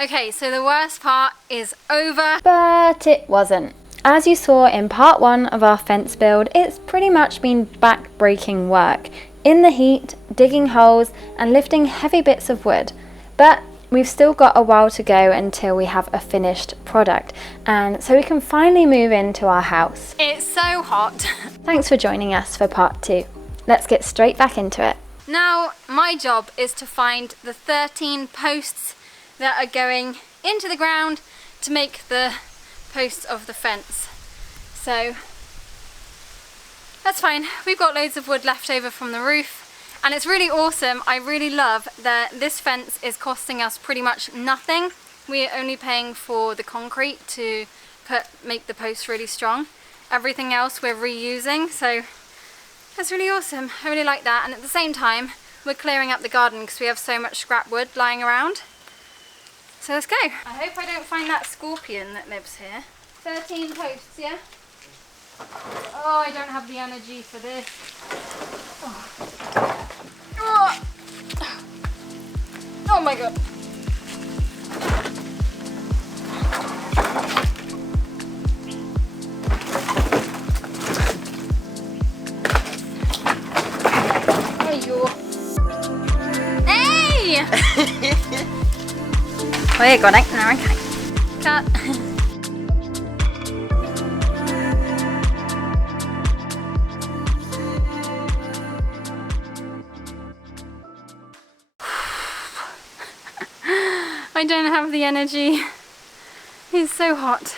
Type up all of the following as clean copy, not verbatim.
Okay, so the worst part is over. But it wasn't. As you saw in part 1 of our fence build, it's pretty much been back-breaking work. In the heat, digging holes and lifting heavy bits of wood. But we've still got a while to go until we have a finished product, and so we can finally move into our house. It's so hot. Thanks for joining us for part 2. Let's get straight back into it. Now, my job is to find the 13 posts that are going into the ground to make the posts of the fence. So that's fine. We've got loads of wood left over from the roof. And it's really awesome. I really love that this fence is costing us pretty much nothing. We're only paying for the concrete to make the posts really strong. Everything else we're reusing, so that's really awesome. I really like that. And at the same time, we're clearing up the garden because we have so much scrap wood lying around. So let's go. I hope I don't find that scorpion that lives here. 13 posts, yeah? Oh, I don't have the energy for this. Oh my god. Hey! Wait, got it. No, okay. Cut. I don't have the energy. It's so hot.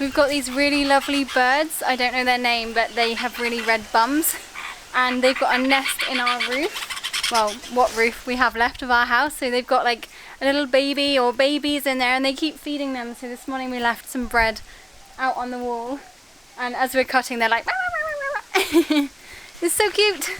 We've got these really lovely birds. I don't know their name, but they have really red bums. And they've got a nest in our roof. Well, what roof we have left of our house. So they've got like a little baby or babies in there and they keep feeding them. So this morning we left some bread out on the wall. And as we're cutting, they're like, it's so cute.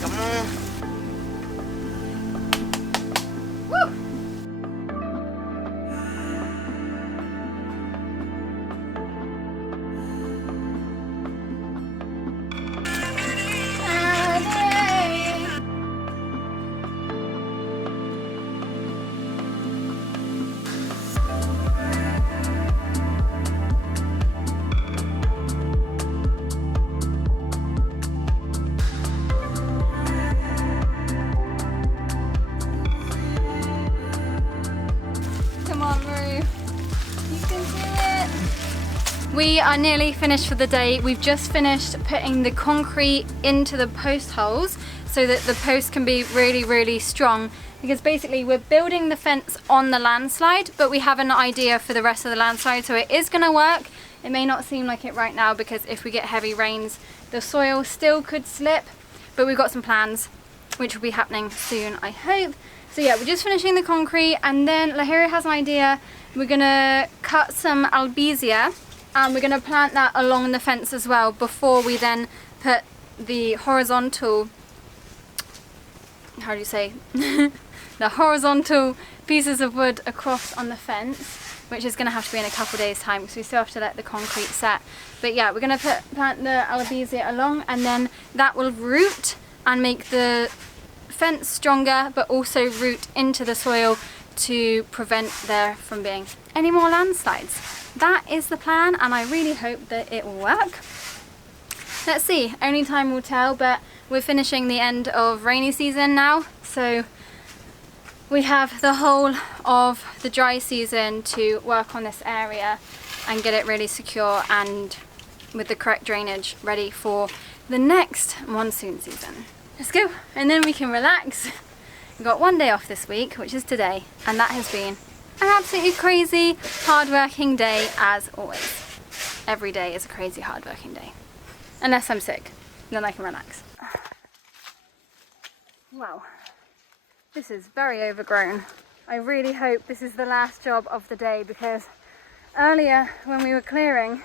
Come on. Woo! We are nearly finished for the day. We've just finished putting the concrete into the post holes so that the post can be really, really strong, because basically we're building the fence on the landslide, but we have an idea for the rest of the landslide, so it is going to work. It may not seem like it right now because if we get heavy rains, the soil still could slip, but we've got some plans which will be happening soon, I hope. So yeah, we're just finishing the concrete, and then Lahiri has an idea. We're gonna cut some albizia and we're gonna plant that along the fence as well before we then put the horizontal, how do you say, the horizontal pieces of wood across on the fence, which is gonna have to be in a couple days time because we still have to let the concrete set. But yeah, we're gonna plant the albizia along, and then that will root and make the fence stronger, but also root into the soil to prevent there from being any more landslides. That is the plan, and I really hope that it will work. Let's see, only time will tell, but we're finishing the end of rainy season now, so we have the whole of the dry season to work on this area. and get it really secure and with the correct drainage ready for the next monsoon season. Let's go, and then we can relax. We've got one day off this week, which is today, and that has been an absolutely crazy, hard-working day as always. Every day is a crazy, hard-working day. Unless I'm sick, then I can relax. Wow, this is very overgrown. I really hope this is the last job of the day, because earlier when we were clearing,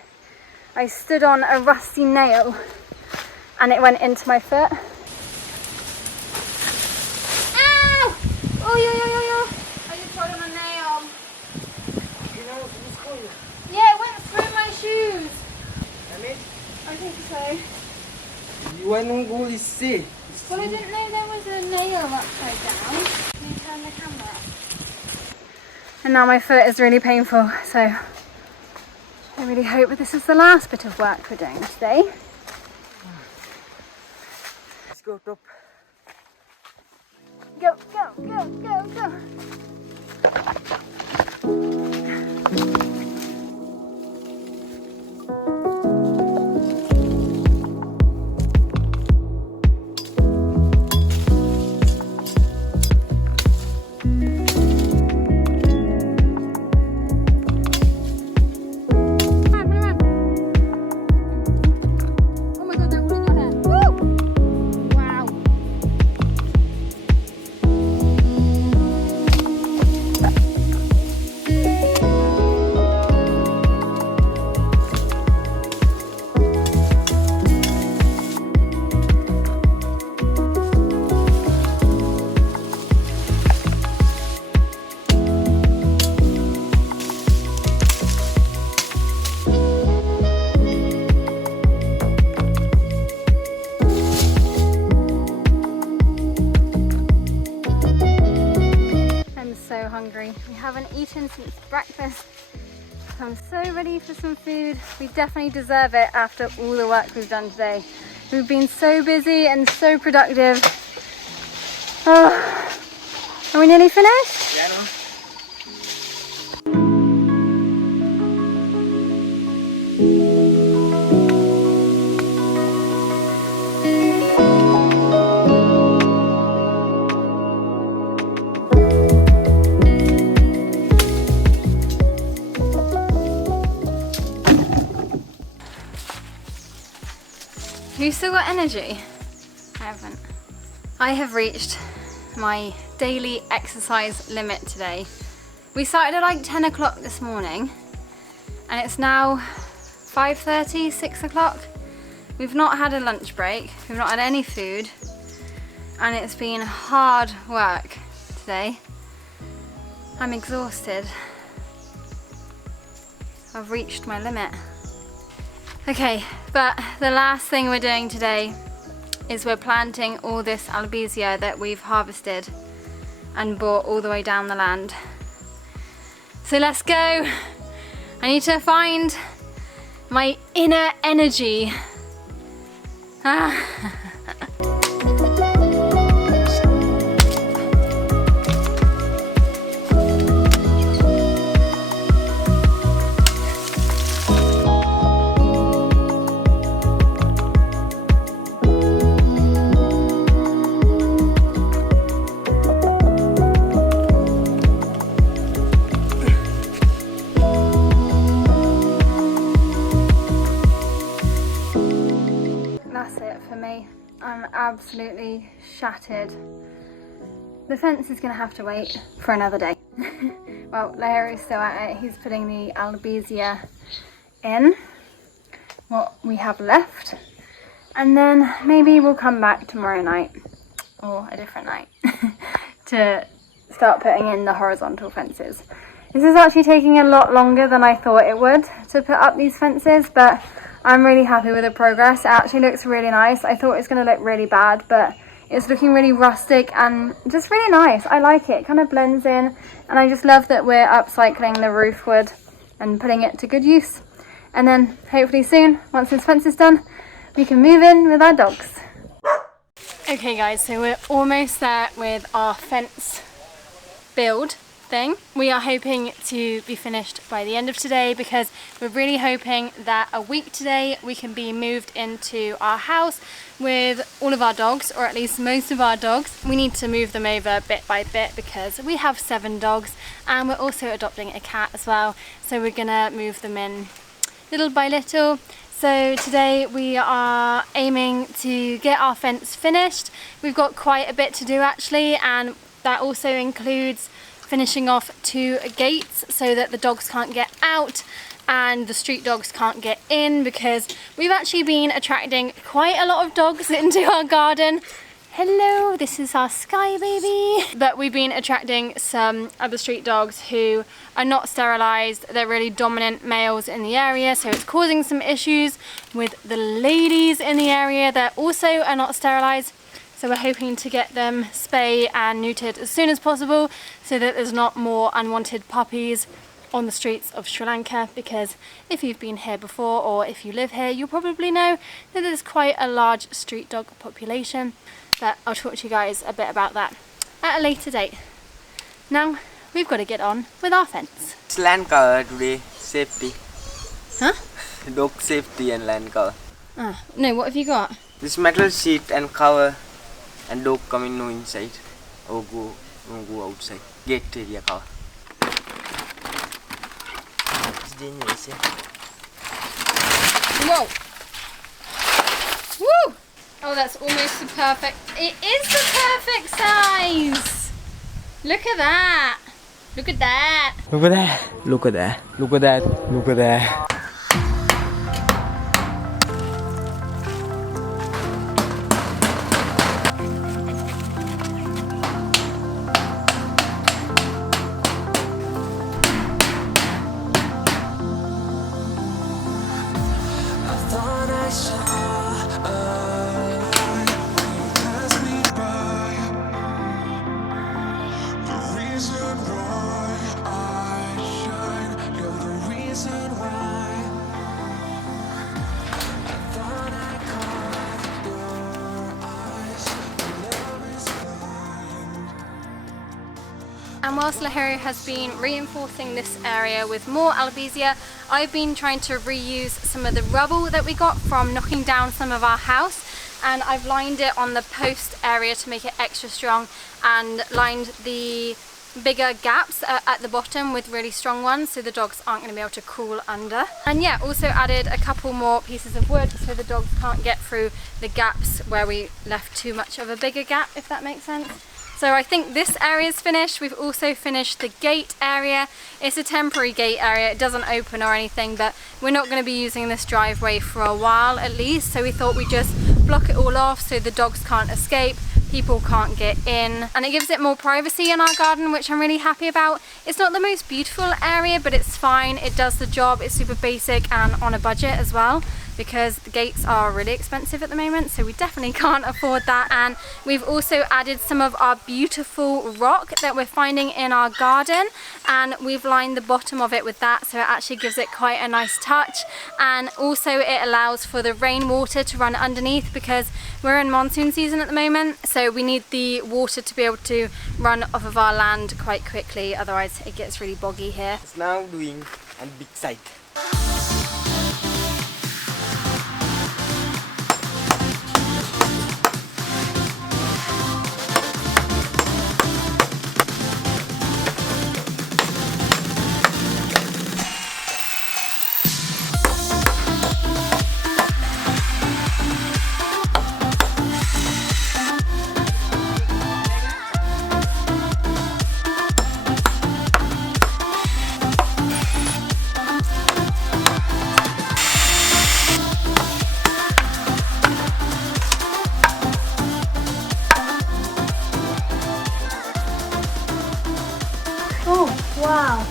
I stood on a rusty nail and it went into my foot. Ow! Oh, I just trod on a nail. Yeah, it went through my shoes. I think so. You want to go see? Well, I didn't know there was a nail upside down. Can you turn the camera up? And now my foot is really painful, so I really hope that this is the last bit of work we're doing today. Let's go top. Go, go, go, go, go. Hungry. We haven't eaten since breakfast. I'm so ready for some food. We definitely deserve it after all the work we've done today. We've been so busy and so productive. Oh, are we nearly finished? Yeah, no. You still got energy? I haven't. I have reached my daily exercise limit today. We started at like 10 o'clock this morning and it's now 5:30, 6 o'clock. We've not had a lunch break, we've not had any food, and it's been hard work today. I'm exhausted. I've reached my limit. Okay, but the last thing we're doing today is we're planting all this albizia that we've harvested and brought all the way down the land. So let's go. I need to find my inner energy. I'm absolutely shattered. The fence is going to have to wait for another day. Well, Leo is still at it. He's putting the albizia in, what we have left, and then maybe we'll come back tomorrow night or a different night to start putting in the horizontal fences. This is actually taking a lot longer than I thought it would to put up these fences, but I'm really happy with the progress. It actually looks really nice. I thought it was going to look really bad, but it's looking really rustic and just really nice. I like it. It kind of blends in, and I just love that we're upcycling the roof wood and putting it to good use. And then hopefully soon, once this fence is done, we can move in with our dogs. Okay guys, so we're almost there with our fence build. thing. We are hoping to be finished by the end of today because we're really hoping that a week today we can be moved into our house with all of our dogs, or at least most of our dogs. We need to move them over bit by bit because we have 7 dogs and we're also adopting a cat as well. So we're gonna move them in little by little. So today we are aiming to get our fence finished. We've got quite a bit to do actually, and that also includes finishing off 2 gates so that the dogs can't get out and the street dogs can't get in, because we've actually been attracting quite a lot of dogs into our garden. Hello, this is our Sky baby. But we've been attracting some other street dogs who are not sterilised. They're really dominant males in the area, so it's causing some issues with the ladies in the area that also are not sterilised. So we're hoping to get them spayed and neutered as soon as possible so that there's not more unwanted puppies on the streets of Sri Lanka, because if you've been here before or if you live here, you'll probably know that there's quite a large street dog population. But I'll talk to you guys a bit about that at a later date. Now we've got to get on with our fence. It's land cover today, safety. Huh? Dog safety and land cover. No, what have you got? This metal sheet and cover, and dog coming no inside or go outside. Gate area cover. It's dangerous, yeah. Whoa! Woo! Oh, that's almost the perfect. It is the perfect size. Look at that. Look at that. Look at that. Look at that. Look at that. Look at that. And whilst Lahiri has been reinforcing this area with more albizia, I've been trying to reuse some of the rubble that we got from knocking down some of our house, and I've lined it on the post area to make it extra strong, and lined the bigger gaps at the bottom with really strong ones so the dogs aren't going to be able to crawl under. And yeah, also added a couple more pieces of wood so the dogs can't get through the gaps where we left too much of a bigger gap, if that makes sense. So I think this area is finished. We've also finished the gate area. It's a temporary gate area. It doesn't open or anything, but we're not going to be using this driveway for a while at least. So we thought we'd just block it all off so the dogs can't escape, people can't get in, and it gives it more privacy in our garden, which I'm really happy about. It's not the most beautiful area, but it's fine. It does the job. It's super basic and on a budget as well, because the gates are really expensive at the moment, so we definitely can't afford that. And we've also added some of our beautiful rock that we're finding in our garden, and we've lined the bottom of it with that, so it actually gives it quite a nice touch. And also it allows for the rainwater to run underneath, because we're in monsoon season at the moment, so we need the water to be able to run off of our land quite quickly, otherwise it gets really boggy here. It's now doing a big site. Wow.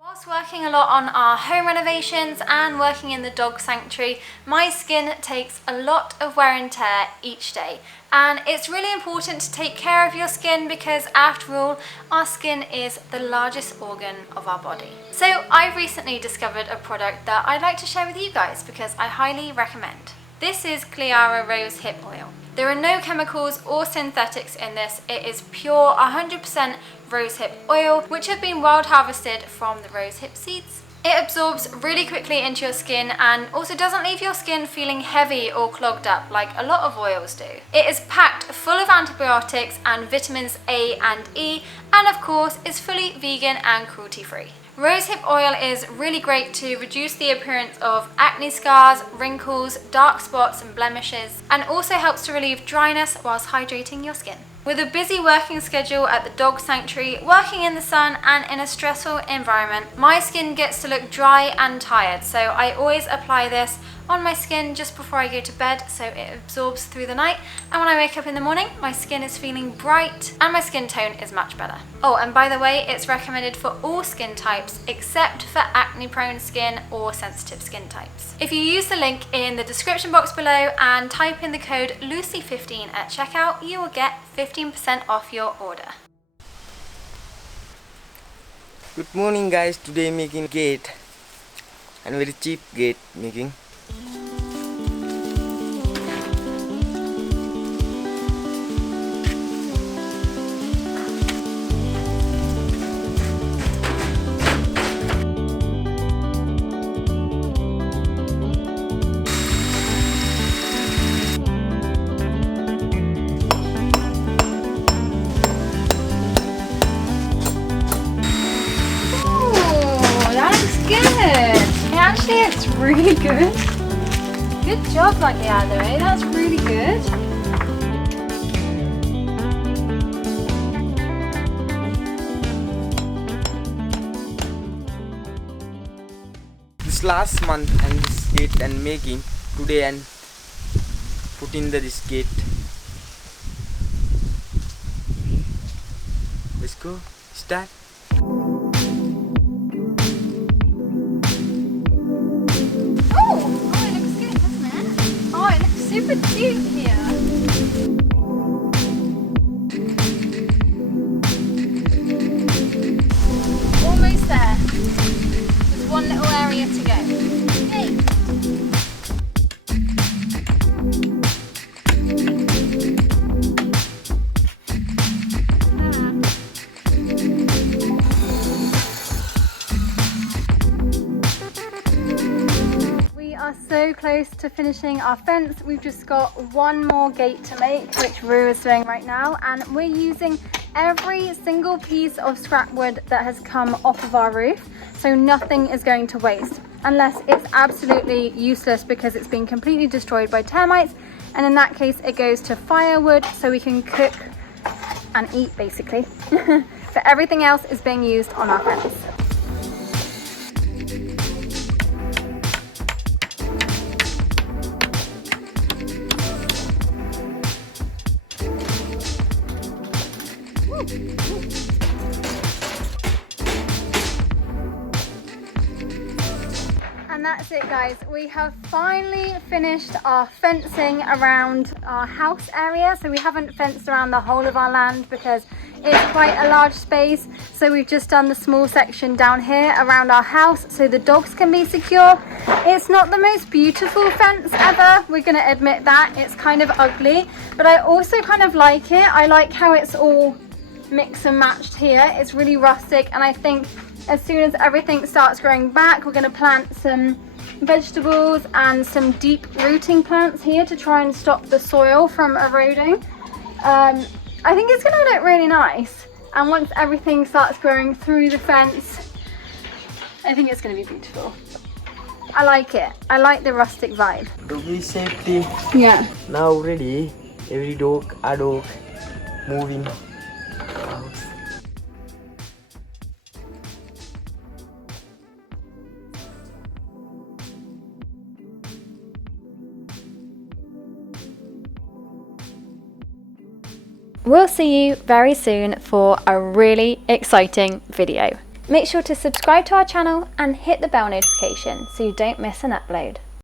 Whilst working a lot on our home renovations and working in the dog sanctuary, my skin takes a lot of wear and tear each day. And it's really important to take care of your skin, because after all, our skin is the largest organ of our body. So I've recently discovered a product that I'd like to share with you guys because I highly recommend. This is Cleara Rose Hip Oil. There are no chemicals or synthetics in this. It is pure 100% rosehip oil, which have been wild harvested from the rosehip seeds. It absorbs really quickly into your skin and also doesn't leave your skin feeling heavy or clogged up like a lot of oils do. It is packed full of antibiotics and vitamins A and E, and of course is fully vegan and cruelty-free. Rosehip oil is really great to reduce the appearance of acne scars, wrinkles, dark spots and blemishes, and also helps to relieve dryness whilst hydrating your skin. With a busy working schedule at the dog sanctuary, working in the sun and in a stressful environment, my skin gets to look dry and tired, so I always apply this on my skin just before I go to bed so it absorbs through the night, and when I wake up in the morning my skin is feeling bright and my skin tone is much better. Oh, and by the way, it's recommended for all skin types except for acne prone skin or sensitive skin types. If you use the link in the description box below and type in the code Lucie15 at checkout, you will get 15% off your order. Good morning guys, today making gate and very cheap gate making. It's really good. Good job, Magliado, eh? That's really good. This last month and this gate and making today and put in this gate. Let's go, start. Super cute here. Almost there. There's one little area to go. Yay. So close to finishing our fence. We've just got one more gate to make, which Rue is doing right now, and we're using every single piece of scrap wood that has come off of our roof, so nothing is going to waste unless it's absolutely useless because it's been completely destroyed by termites, and in that case it goes to firewood so we can cook and eat basically. But everything else is being used on our fence. And that's it guys, we have finally finished our fencing around our house area. So we haven't fenced around the whole of our land because it's quite a large space, so we've just done the small section down here around our house so the dogs can be secure. It's not the most beautiful fence ever, we're gonna admit that, it's kind of ugly, but I also kind of like it. I like how it's all mix and matched here. It's really rustic, and I think as soon as everything starts growing back, we're going to plant some vegetables and some deep rooting plants here to try and stop the soil from eroding. I think it's going to look really nice, and once everything starts growing through the fence, I think it's going to be beautiful. I like it. I like the rustic vibe. Doggy safety. Yeah. Now ready. Every dog, a dog moving. We'll see you very soon for a really exciting video. Make sure to subscribe to our channel and hit the bell notification so you don't miss an upload.